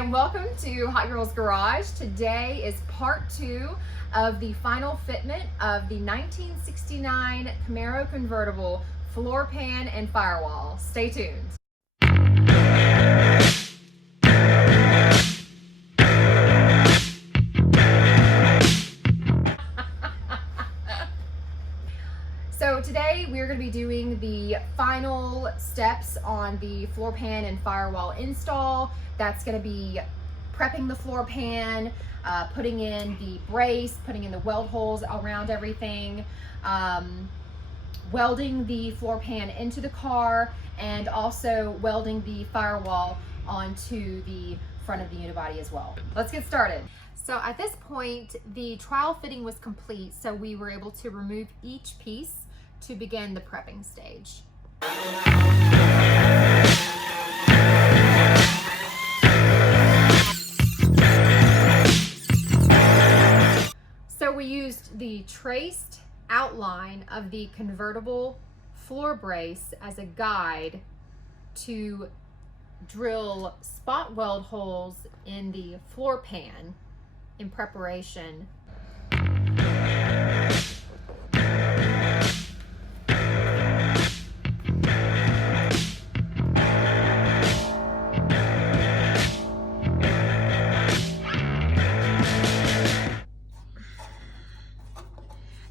and welcome to Hot Girls Garage. Today is part 2 of the final fitment of the 1969 Camaro convertible floor pan and firewall. Stay tuned. So today we're going to be doing the final steps on the floor pan and firewall install. That's going to be prepping the floor pan, putting in the brace, putting in the weld holes around everything, welding the floor pan into the car, and also welding the firewall onto the front of the unibody as well. Let's get started. So at this point, the trial fitting was complete, so we were able to remove each piece to begin the prepping stage. So we used the traced outline of the convertible floor brace as a guide to drill spot weld holes in the floor pan in preparation.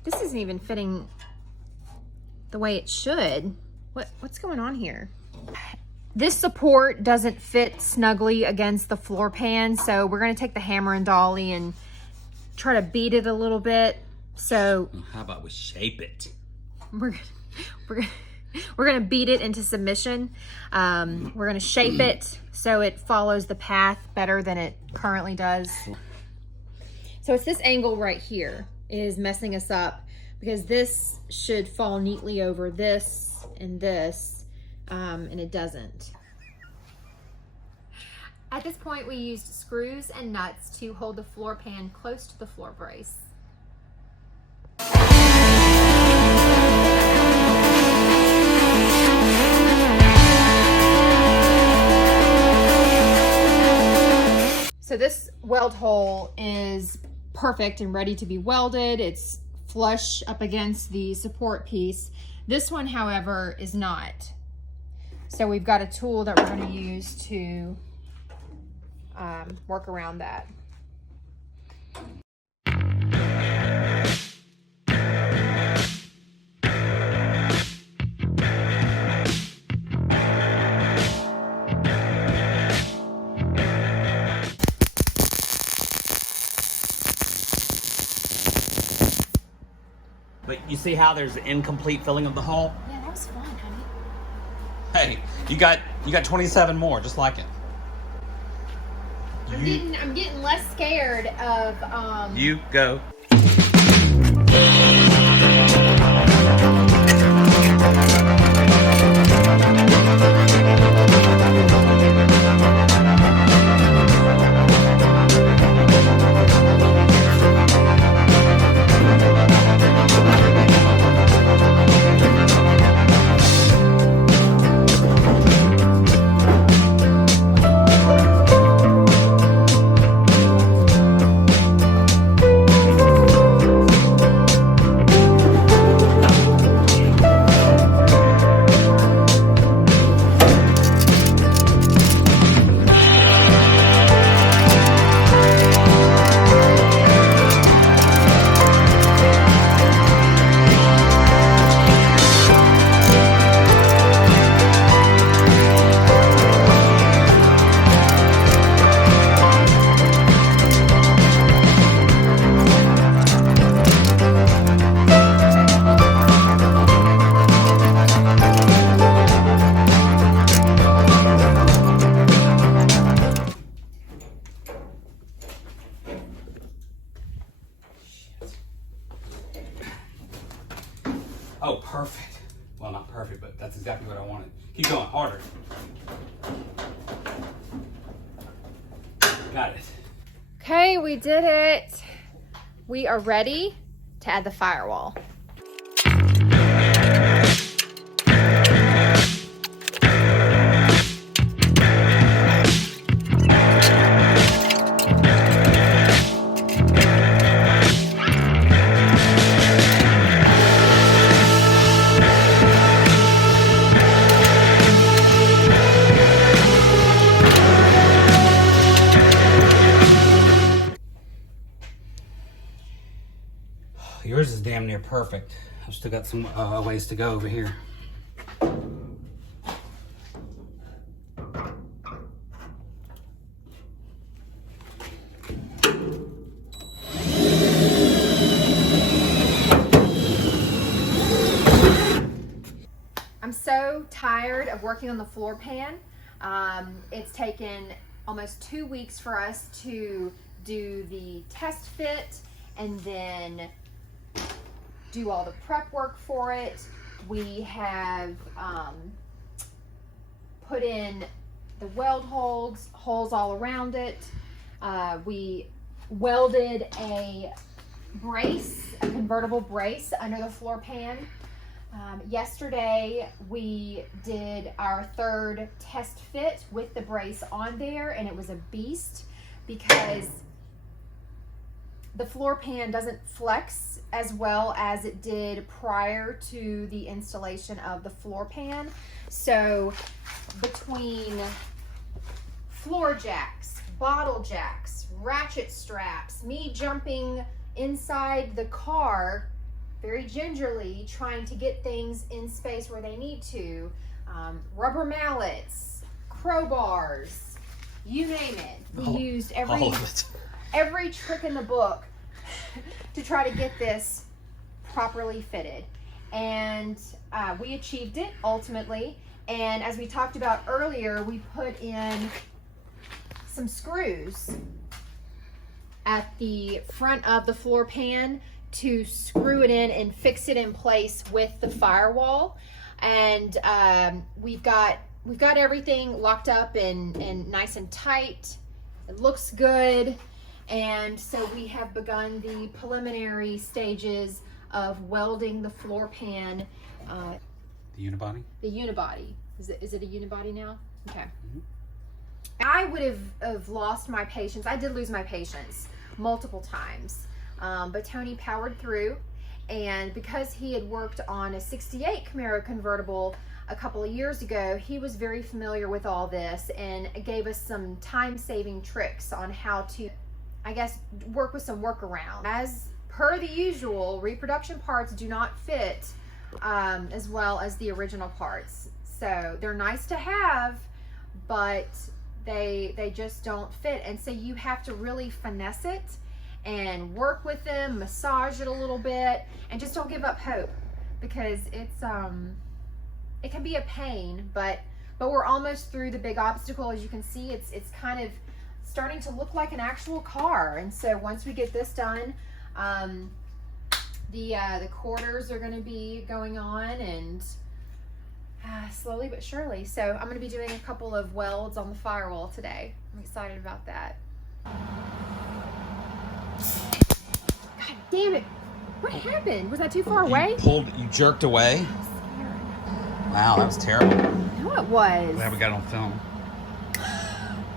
This isn't even fitting the way it should. What's going on here? This support doesn't fit snugly against the floor pan, so we're gonna take the hammer and dolly and try to beat it a little bit. So how about we shape it? We're gonna beat it into submission. We're gonna shape it so it follows the path better than it currently does. So it's this angle right here is messing us up, because this should fall neatly over this and this, and it doesn't. At this point, we used screws and nuts to hold the floor pan close to the floor brace. So this weld hole is perfect and ready to be welded. It's flush up against the support piece. This one, however, is not. So we've got a tool that we're going to use to work around that. But you see how there's an incomplete filling of the hole? Yeah, that was fun, honey. Hey, you got 27 more, just like it. I'm getting less scared of You go. Oh, perfect. Well, not perfect, but that's exactly what I wanted. Keep going, harder. Got it. Okay, we did it. We are ready to add the firewall. damn near perfect. I've still got some ways to go over here. I'm so tired of working on the floor pan. It's taken almost 2 weeks for us to do the test fit and then do all the prep work for it. We have put in the weld holes all around it. We welded a brace, a convertible brace under the floor pan. Yesterday we did our third test fit with the brace on there, and it was a beast because the floor pan doesn't flex as well as it did prior to the installation of the floor pan. So between floor jacks, bottle jacks, ratchet straps, me jumping inside the car very gingerly trying to get things in space where they need to, rubber mallets, crowbars, you name it. We used every trick in the book to try to get this properly fitted, and we achieved it ultimately. And as we talked about earlier, we put in some screws at the front of the floor pan to screw it in and fix it in place with the firewall. And we've got everything locked up and nice and tight. It looks good. And so we have begun the preliminary stages of welding the floor pan. The unibody? The unibody. Is it a unibody now? Okay. Mm-hmm. I would have lost my patience. I did lose my patience multiple times. But Tony powered through, and because he had worked on a 68 Camaro convertible a couple of years ago, he was very familiar with all this and gave us some time-saving tricks on how to, I guess, work with some workaround. As per the usual, reproduction parts do not fit as well as the original parts. So they're nice to have, but they just don't fit. And so you have to really finesse it and work with them, massage it a little bit, and just don't give up hope, because it's it can be a pain, but we're almost through the big obstacle. As you can see, it's kind of starting to look like an actual car. And so once we get this done, the quarters are going to be going on, and slowly but surely. So I'm going to be doing a couple of welds on the firewall today. I'm excited about that. God damn it. What happened? Was that too far away? You jerked away? Wow, that was terrible. No, it was. Glad we got it on film.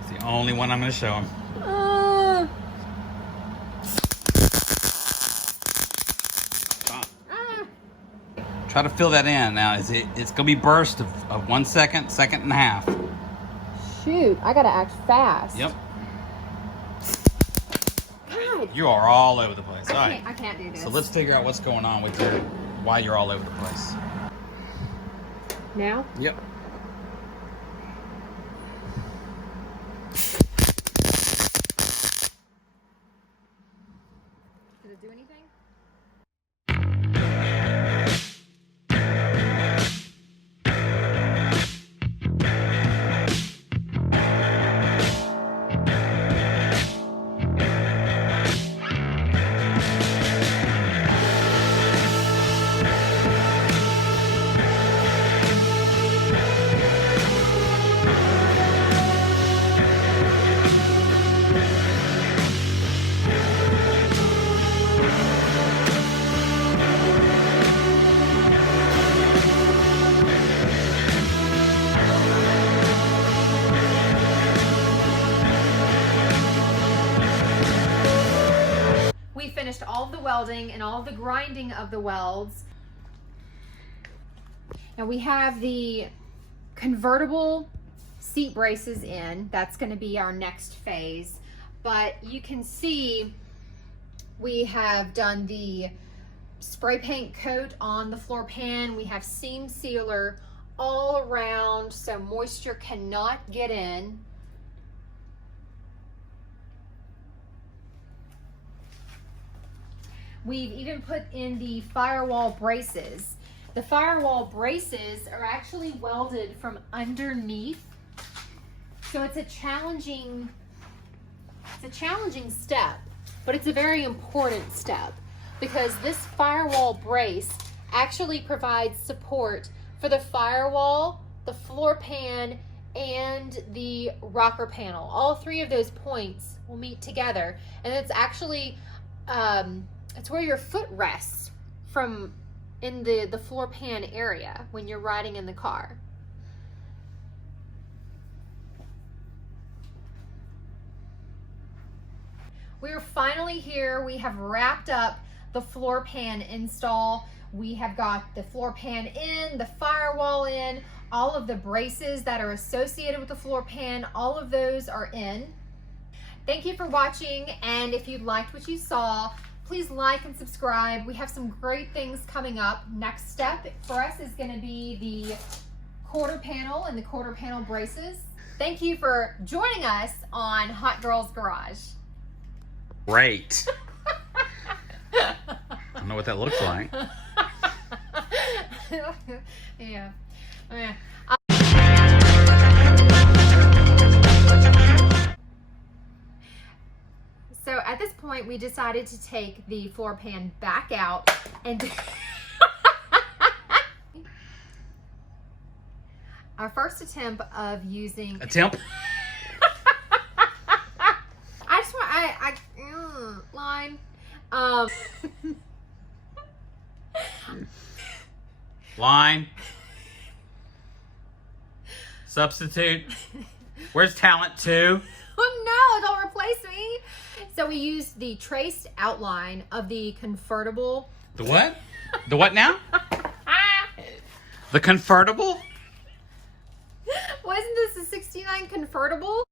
It's the only one I'm going to show him. Try to fill that in. Now, it's going to be burst of 1 second, second and a half. Shoot, I got to act fast. Yep. You are all over the place. I can't do this. So let's figure out what's going on with why you're all over the place. Now? Yep. Did it do anything? Finished all of the welding and all of the grinding of the welds. Now we have the convertible seat braces in. That's going to be our next phase. But you can see we have done the spray paint coat on the floor pan. We have seam sealer all around so moisture cannot get in. We've even put in the firewall braces. The firewall braces are actually welded from underneath. So it's a challenging step, but it's a very important step because this firewall brace actually provides support for the firewall, the floor pan, and the rocker panel. All three of those points will meet together, and it's actually it's where your foot rests from in the floor pan area when you're riding in the car. We're finally here. We have wrapped up the floor pan install. We have got the floor pan in, the firewall in, all of the braces that are associated with the floor pan, all of those are in. Thank you for watching, and if you liked what you saw, please like and subscribe. We have some great things coming up. Next step for us is going to be the quarter panel and the quarter panel braces. Thank you for joining us on Hot Girls Garage. Great. I don't know what that looks like. Yeah. So at this point, we decided to take the floor pan back out and our first attempt of using line. Line. Substitute. Where's talent 2? Oh no, don't replace me. So we used the traced outline of the convertible. The what? The what now? The convertible? Wasn't this a '69 convertible?